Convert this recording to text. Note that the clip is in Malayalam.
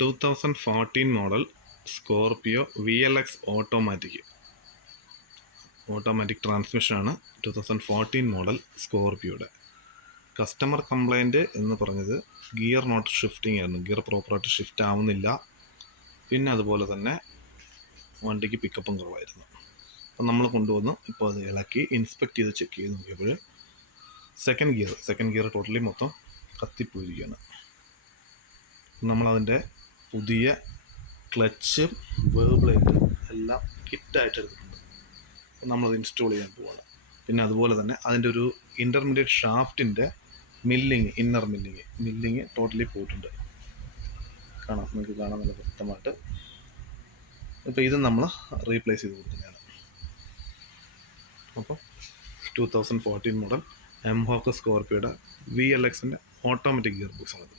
2014 മോഡൽ സ്കോർപിയോ VLX ഓട്ടോമാറ്റിക് ട്രാൻസ്മിഷനാണ് 2014 മോഡൽ സ്കോർപിയോയുടെ. കസ്റ്റമർ കംപ്ലൈൻറ്റ് എന്ന് പറഞ്ഞത് ഗിയർ നോട്ട് ഷിഫ്റ്റിംഗ് ആയിരുന്നു. ഗിയർ പ്രോപ്പറായിട്ട് ഷിഫ്റ്റ് ആവുന്നില്ല. പിന്നെ അതുപോലെ തന്നെ വണ്ടിക്ക് പിക്കപ്പും കുറവായിരുന്നു. അപ്പം നമ്മൾ കൊണ്ടുവന്ന് ഇപ്പോൾ അത് ഇളക്കി ഇൻസ്പെക്ട് ചെയ്ത് ചെക്ക് ചെയ്ത് നോക്കിയപ്പോൾ സെക്കൻഡ് ഗിയർ ടോട്ടലി മൊത്തം കത്തിപ്പോയിരിക്കുകയാണ്. നമ്മളതിൻ്റെ പുതിയ ക്ലച്ചും വേർബ്ലേറ്റും എല്ലാം കിറ്റായിട്ട് എടുത്തിട്ടുണ്ട്. നമ്മളത് ഇൻസ്റ്റാൾ ചെയ്യാൻ പോവാണ്. പിന്നെ അതുപോലെ തന്നെ അതിൻ്റെ ഒരു ഇൻ്റർമീഡിയറ്റ് ഷാഫ്റ്റിൻ്റെ ഇന്നർ മില്ലിങ് ടോട്ടലി പോയിട്ടുണ്ട്. നിങ്ങൾക്ക് കാണാൻ നല്ല വ്യക്തമായിട്ട്. ഇപ്പോൾ ഇത് നമ്മൾ റീപ്ലേസ് ചെയ്ത് കൊടുക്കുന്നതാണ്. അപ്പോൾ 2014 മോഡൽ എംഹോക്ക് സ്കോർപിയോയുടെ VLXൻ്റെ ഓട്ടോമാറ്റിക് ഗിയർ ബോക്സാണിത്.